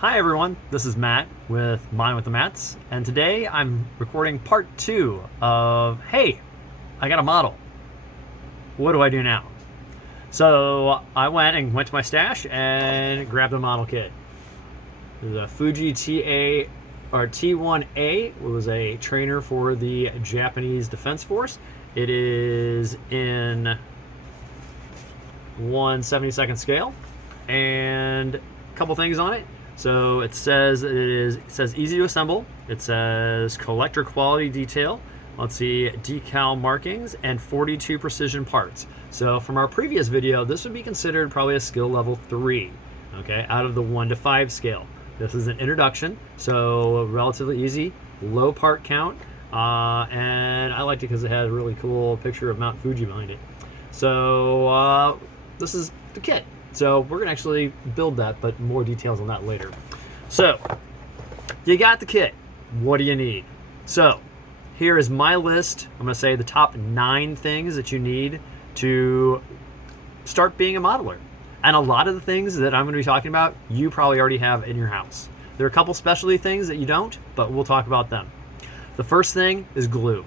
Hi everyone, this is Matt with Mine with the Mats, and today I'm recording part 2 of Hey, I got a model. What do I do now? So I went to my stash and grabbed a model kit. The Fuji TA or T1A was a trainer for the Japanese Defense Force. It is in 1/72nd scale, and a couple things on it. So it says easy to assemble. It says collector quality detail. Let's see, decal markings and 42 precision parts. So from our previous video, this would be considered probably a skill level 3, okay, out of the 1 to 5 scale. This is an introduction, so relatively easy, low part count, and I liked it because it had a really cool picture of Mount Fuji behind it. So this is the kit. So we're going to actually build that, but more details on that later. So you got the kit. What do you need? So here is my list. I'm going to say the top 9 things that you need to start being a modeler. And a lot of the things that I'm going to be talking about, you probably already have in your house. There are a couple specialty things that you don't, but we'll talk about them. The first thing is glue.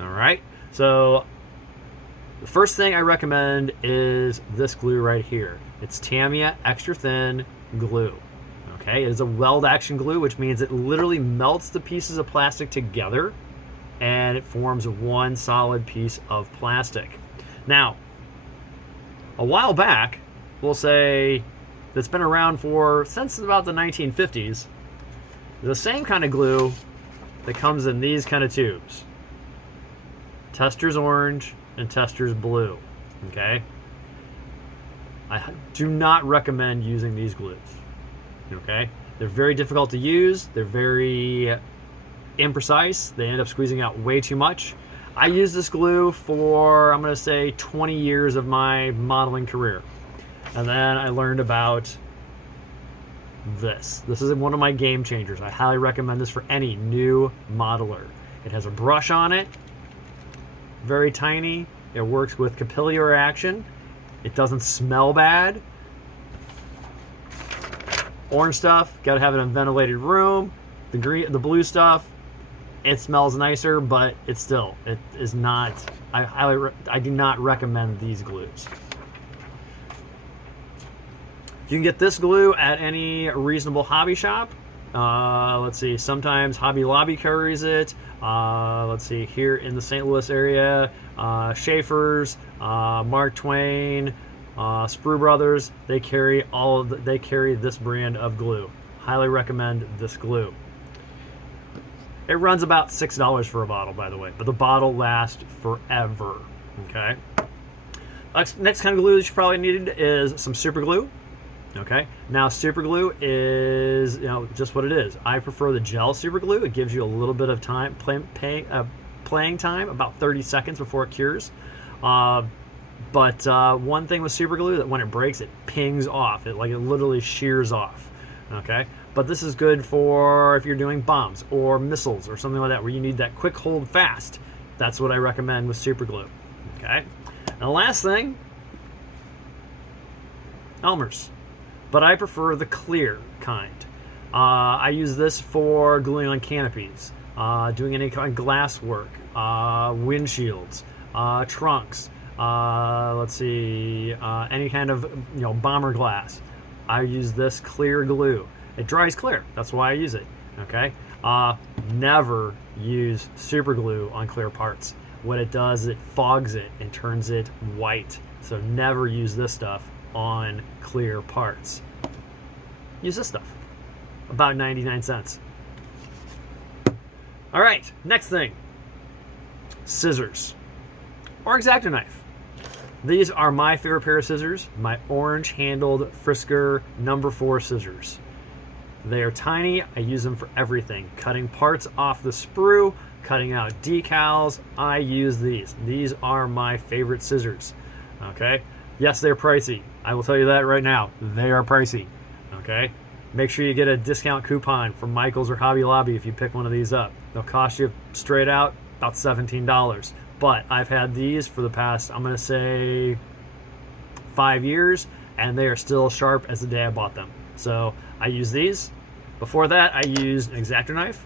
All right. So the first thing I recommend is this glue right here. It's Tamiya Extra Thin Glue. Okay, it is a weld action glue, which means it literally melts the pieces of plastic together and it forms one solid piece of plastic. Now, a while back, we'll say that's been around since about the 1950s, the same kind of glue that comes in these kind of tubes. Testor's orange and Testor's blue. Okay, I do not recommend using these glues. Okay, they're very difficult to use. They're very imprecise. They end up squeezing out way too much. I used this glue for, I'm going to say, 20 years of my modeling career. And then I learned about this. This is one of my game changers. I highly recommend this for any new modeler. It has a brush on it, very tiny. It works with capillary action. It doesn't smell bad. Orange stuff, gotta have it in a ventilated room. The blue stuff, it smells nicer, but it is not. I do not recommend these glues. You can get this glue at any reasonable hobby shop. Let's see, sometimes Hobby Lobby carries it. Let's see, here in the St. Louis area, Schaefer's, Mark Twain, Sprue Brothers, they carry this brand of glue. Highly recommend this glue. It runs about $6 for a bottle, by the way, but the bottle lasts forever. Okay. Next kind of glue that you probably needed is some super glue. Okay, now super glue is just what it is. I prefer the gel super glue. It gives you a little bit of time, playing time, about 30 seconds before it cures. But one thing with super glue, that when it breaks, it pings off. It literally shears off. Okay, but this is good for if you're doing bombs or missiles or something like that, where you need that quick hold fast. That's what I recommend with super glue. Okay, and the last thing, Elmer's. But I prefer the clear kind. I use this for gluing on canopies, doing any kind of glass work, windshields, trunks. Let's see, any kind of bomber glass. I use this clear glue. It dries clear. That's why I use it. Okay. Never use super glue on clear parts. What it does, it fogs it and turns it white. So never use this stuff on clear parts. Use this stuff. About 99 cents. All right, next thing. Scissors. Or X-Acto knife. These are my favorite pair of scissors. My orange handled Frisker number 4 scissors. They are tiny. I use them for everything. Cutting parts off the sprue, cutting out decals. I use these. These are my favorite scissors. Okay. Yes, they're pricey. I will tell you that right now. They are pricey. Okay? Make sure you get a discount coupon from Michaels or Hobby Lobby if you pick one of these up. They'll cost you straight out about $17. But I've had these for the past, I'm going to say, 5 years, and they are still sharp as the day I bought them. So I use these. Before that, I used an X-Acto knife.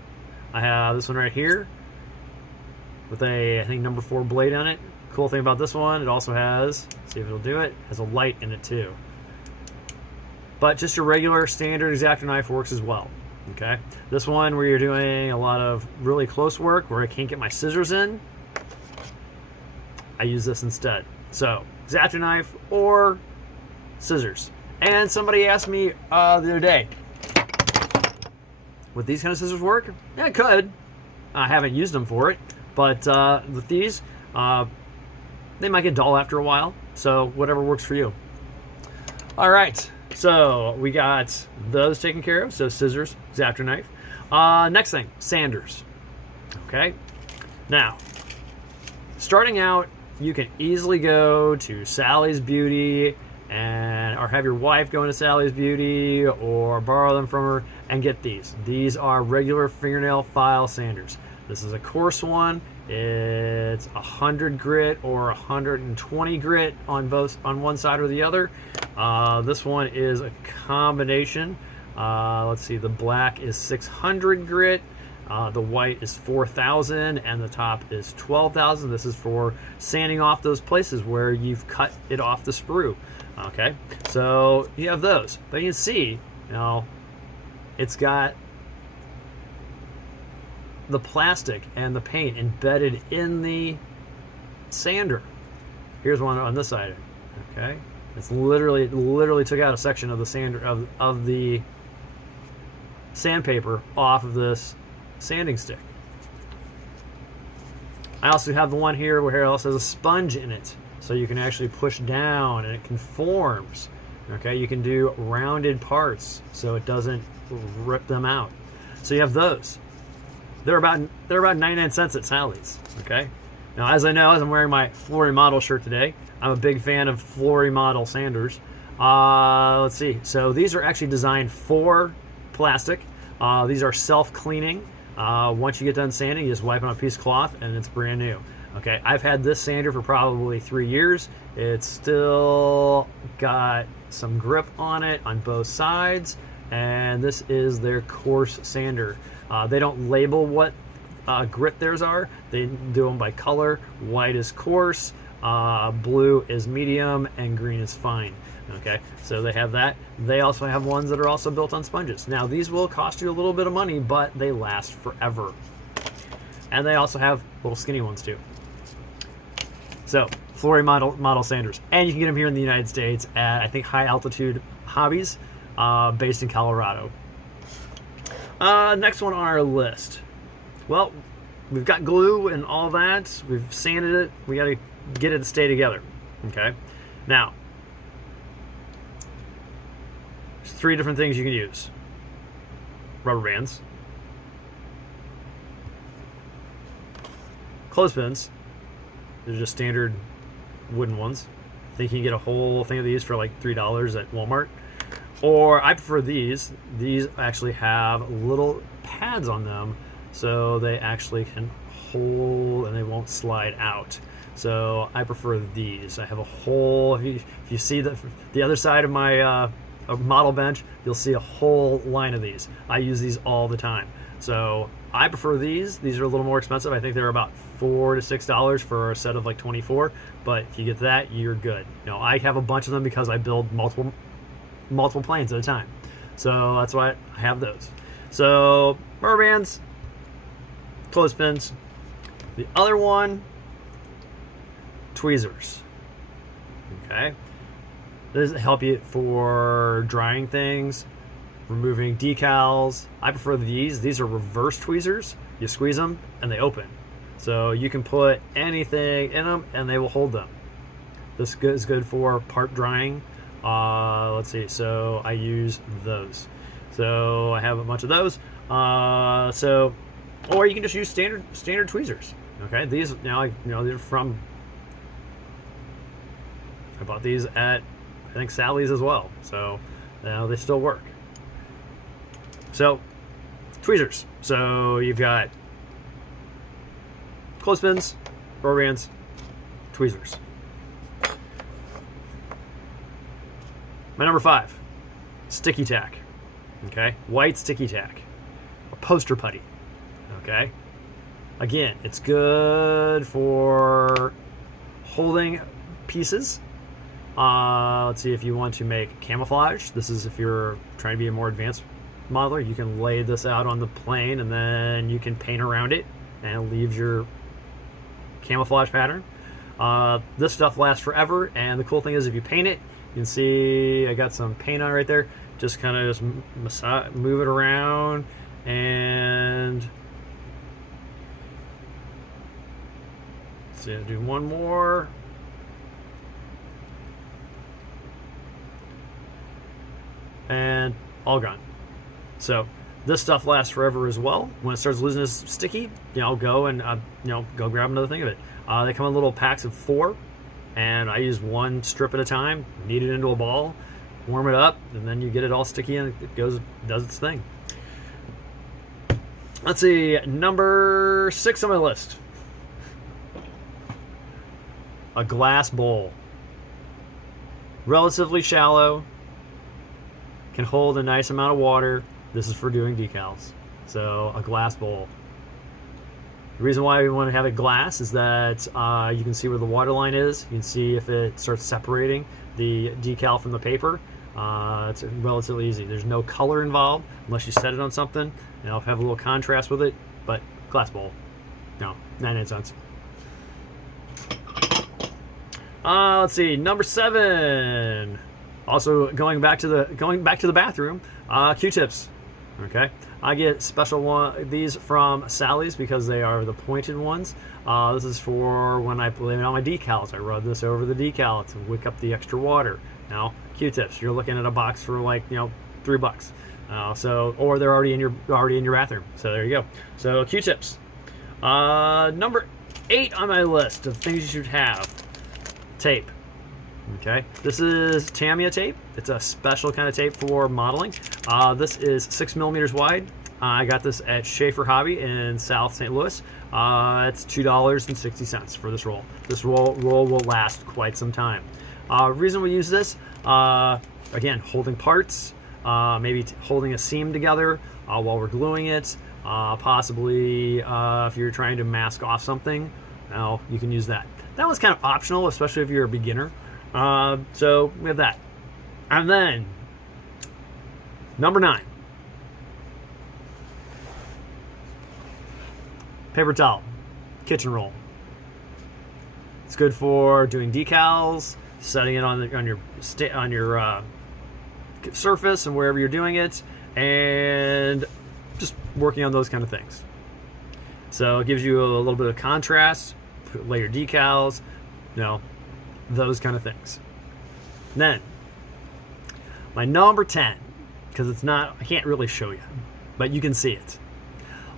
I have this one right here with a, I think, number 4 blade on it. Cool thing about this one, it also has, see if it'll do it, has a light in it too. But just a regular standard X-Acto knife works as well. Okay, this one where you're doing a lot of really close work where I can't get my scissors in, I use this instead. So X-Acto knife or scissors. And somebody asked me the other day, would these kind of scissors work? Yeah, it could. I haven't used them for it, but with these, they might get dull after a while. So whatever works for you. All right. So we got those taken care of. So scissors, X-Acto knife. Next thing, sanders. Okay. Now, starting out, you can easily go to Sally's Beauty or have your wife go into Sally's Beauty or borrow them from her and get these. These are regular fingernail file sanders. This is a coarse one. It's 100 grit or 120 grit on one side or the other. This one is a combination. Let's see, the black is 600 grit, the white is 4,000, and the top is 12,000. This is for sanding off those places where you've cut it off the sprue. Okay, so you have those, but you can see, it's got the plastic and the paint embedded in the sander. Here's one on this side. Okay, it's literally took out a section of the sander of the sandpaper off of this sanding stick. I also have the one here where it also has a sponge in it, so you can actually push down and it conforms. Okay, you can do rounded parts so it doesn't rip them out. So you have those. They're about 99 cents at Sally's. Okay. Now, as I know, as I'm wearing my Flory Model shirt today, I'm a big fan of Flory Model sanders. Let's see. So these are actually designed for plastic. These are self-cleaning. Once you get done sanding, you just wipe on a piece of cloth and it's brand new. Okay. I've had this sander for probably 3 years. It's still got some grip on it on both sides, and this is their coarse sander. They don't label what grit theirs are. They do them by color. White is coarse, blue is medium, and green is fine. Okay, so they have that. They also have ones that are also built on sponges. Now, these will cost you a little bit of money, but they last forever. And they also have little skinny ones too. So, Flory model sanders. And you can get them here in the United States at, I think, High Altitude Hobbies, based in Colorado. Next one on our list. Well, we've got glue and all that. We've sanded it. We got to get it to stay together. Okay. Now, there's 3 different things you can use. Rubber bands, clothespins. They're just standard wooden ones. I think you can get a whole thing of these for like $3 at Walmart. Or I prefer these. These actually have little pads on them, so they actually can hold and they won't slide out. So I prefer these. I have a whole, if you see the other side of my model bench, you'll see a whole line of these. I use these all the time. So I prefer these. These are a little more expensive. I think they're about $4 to $6 for a set of like 24. But if you get that, you're good. I have a bunch of them because I build multiple planes at a time. So that's why I have those. So rubber bands, clothespins. The other one, tweezers. Okay. This help you for drying things, removing decals. I prefer these. These are reverse tweezers. You squeeze them and they open. So you can put anything in them and they will hold them. This is good for part drying. Let's see. So I use those. So I have a bunch of those. Or you can just use standard tweezers. Okay. These they're from. I bought these at, I think, Sally's as well. So they still work. So tweezers. So you've got clothespins, rubber bands, tweezers. My number 5, sticky tack. Okay, white sticky tack, or poster putty. Okay, again, it's good for holding pieces. Let's see, if you want to make camouflage, this is if you're trying to be a more advanced modeler, you can lay this out on the plane and then you can paint around it and it leaves your camouflage pattern. This stuff lasts forever, and the cool thing is if you paint it, you can see I got some paint on right there. Just kind of just move it around, and let's see, do one more. And all gone. So this stuff lasts forever as well. When it starts losing its sticky, go and go grab another thing of it. They come in little packs of 4, and I use one strip at a time. Knead it into a ball, warm it up, and then you get it all sticky and it does its thing. Let's see, number 6 on my list. A glass bowl. Relatively shallow, can hold a nice amount of water. This is for doing decals. So a glass bowl. The reason why we want to have it glass is that you can see where the water line is. You can see if it starts separating the decal from the paper. It's relatively easy. There's no color involved unless you set it on something. Have a little contrast with it, but glass bowl. No, 99 cents. Let's see, number 7. Also, going back to the bathroom, Q-tips. Okay, I get special these from Sally's because they are the pointed ones. This is for when I lay it on my decals. I rub this over the decal to wick up the extra water. Now, Q-tips. You're looking at a box for like $3. Or they're already in your bathroom. So there you go. So Q-tips. Number 8 on my list of things you should have. Tape. Okay, this is Tamiya tape. It's a special kind of tape for modeling. This is 6 millimeters wide. I got this at Schaefer Hobby in South St. Louis. It's $2.60 for this roll. This roll will last quite some time. Reason we use this, again, holding parts, maybe holding a seam together while we're gluing it. Possibly if you're trying to mask off something, you can use that. That one's kind of optional, especially if you're a beginner. So we have that. And then number 9, paper towel, kitchen roll. It's good for doing decals, setting it on your surface and wherever you're doing it, and just working on those kind of things. So it gives you a little bit of contrast, layer decals, those kind of things. Then my number 10, because I can't really show you, but you can see it.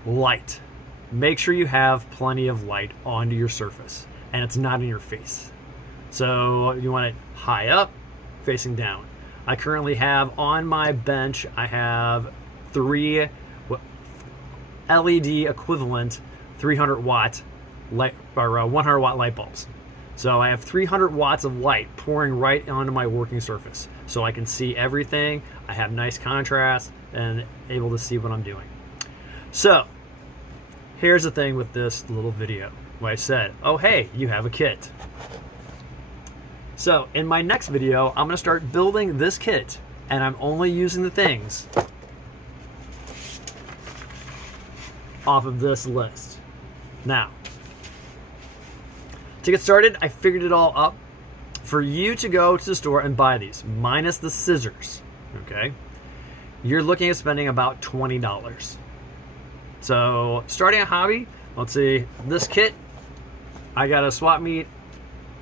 Light. Make sure you have plenty of light onto your surface, and it's not in your face. So you want it high up, facing down. I currently have on my bench, I have 3 LED equivalent 300 watt light, or 100 watt light bulbs. So I have 300 watts of light pouring right onto my working surface, so I can see everything. I have nice contrast and able to see what I'm doing. So here's the thing with this little video. Where I said, oh hey, you have a kit. So in my next video, I'm going to start building this kit, and I'm only using the things off of this list. Now, to get started, I figured it all up. For you to go to the store and buy these, minus the scissors, okay, you're looking at spending about $20. So, starting a hobby, let's see, this kit, I got a swap meet.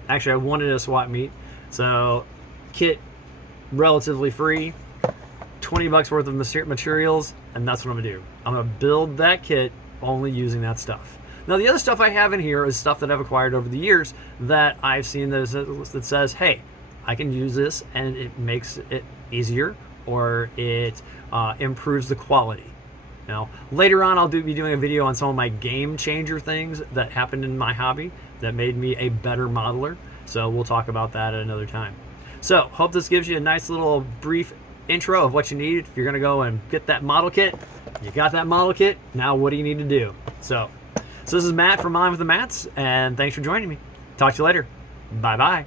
Actually, I wanted a swap meet. So, kit, relatively free, $20 worth of materials, and that's what I'm gonna do. I'm gonna build that kit only using that stuff. Now, the other stuff I have in here is stuff that I've acquired over the years that I've seen that says, hey, I can use this and it makes it easier, or it improves the quality. Now, later on, I'll be doing a video on some of my game changer things that happened in my hobby that made me a better modeler. So we'll talk about that at another time. So, hope this gives you a nice little brief intro of what you need. If you're going to go and get that model kit, you got that model kit. Now what do you need to do? So this is Matt from Mind with the Mats, and thanks for joining me. Talk to you later. Bye-bye.